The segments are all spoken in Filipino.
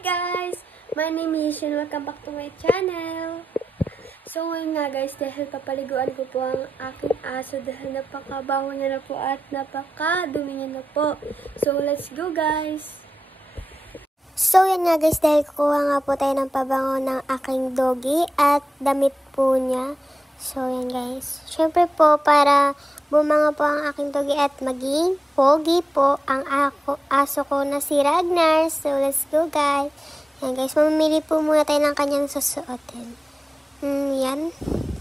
guys! My name is Yun. Welcome back to my channel. So ngayon nga guys, dahil papaliguan ko po ang aking aso dahil napakabaho niya na po at napakadumi niya na po. So let's go guys! So yan nga guys, dahil kukuha nga po tayo ng pabango ng aking doggy at damit po niya. So yan guys, syempre po para bumanga po ang aking doggy at maging pogi po ang aso ko na si Ragnar. So let's go guys. Yan guys, mamimili po muna tayo ng kanyang susuotin. Yan.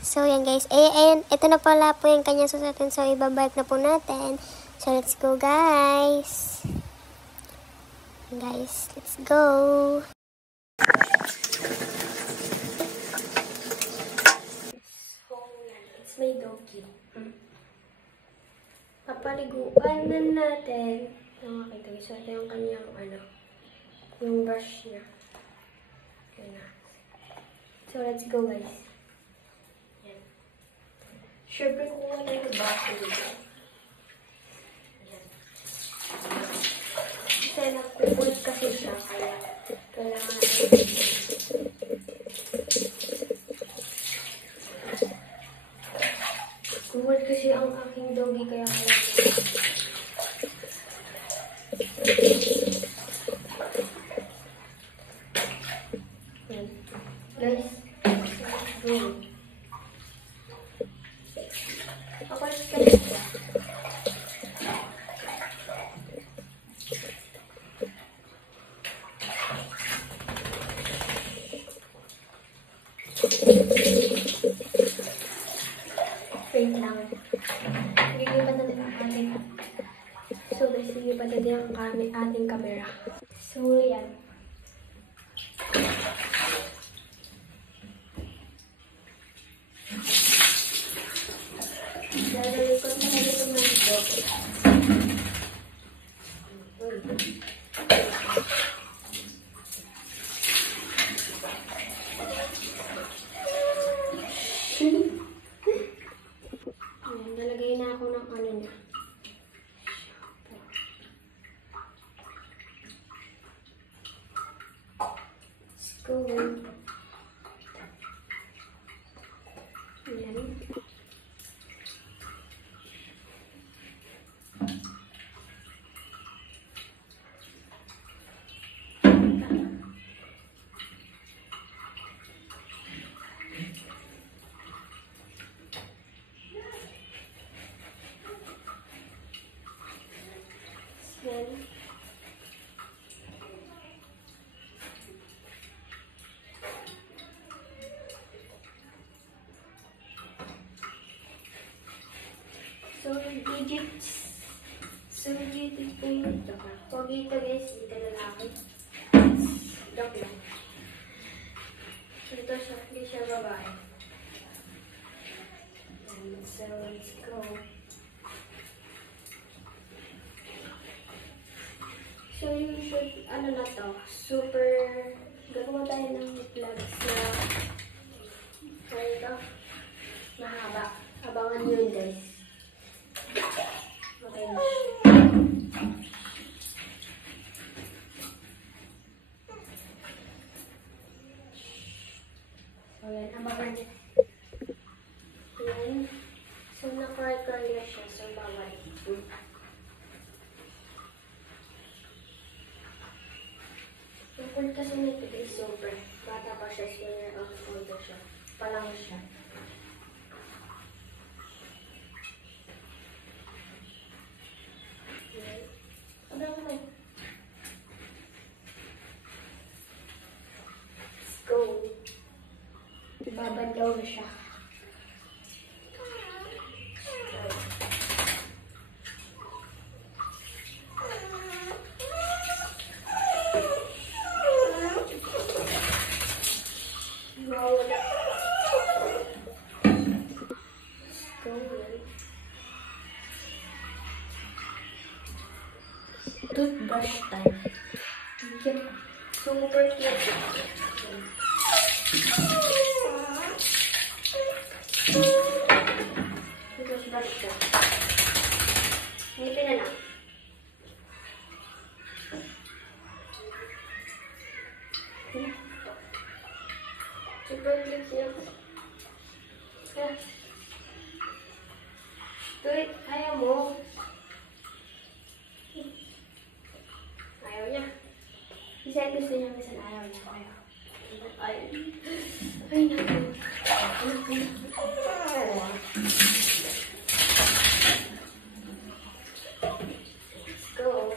So yan guys, ayan, ito na pala po yung kanyang susuotin. So ibabalik na po natin. So let's go guys. Guys, let's go. It's my doggy. Papaliguan na natin. Nakakita guys, ito yung kanyang yung brush niya. Okay na. So let's go guys. Yan. Siyempre kuha na yung baso dito. Yan. Kasi nakupul kasi siya, kaya kailangan kumul kasi ang aking doggy, kaya yan. Guys, papalit ka na siya. Wait lang. Lilipat natin ang ating ating camera. So, yan. Lalalikot na dito ng dog. Nalagay na ako ng niya. Let's go. Ayan. So, digits. So, digits po yung ito. Pogi ito guys, dito lalaki. Joke lang. Ito siya, hindi siya babae. And so, let's go. So, yung shoot, na to? Super, gagawa tayo ng vlogs na mahaba. Abangan nyo yun guys. Okay na. So, yan. Abangan nyo. Yan. So, naka-curl na siya. So, bawal. Yung point kasi nito is super. Bata pa siya. Senior ang punto siya. Palang siya. Let's go. Babandaw na siya. Toothbrush time. Super cute. Toothbrush ka. Ngipin na lang. Wait, kaya mo. Ayaw niya. Minsan gusto niya, minsan ayaw niya. Ay, naku. Let's go.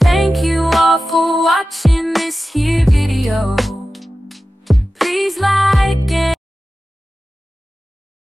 Thank you all for watching this here.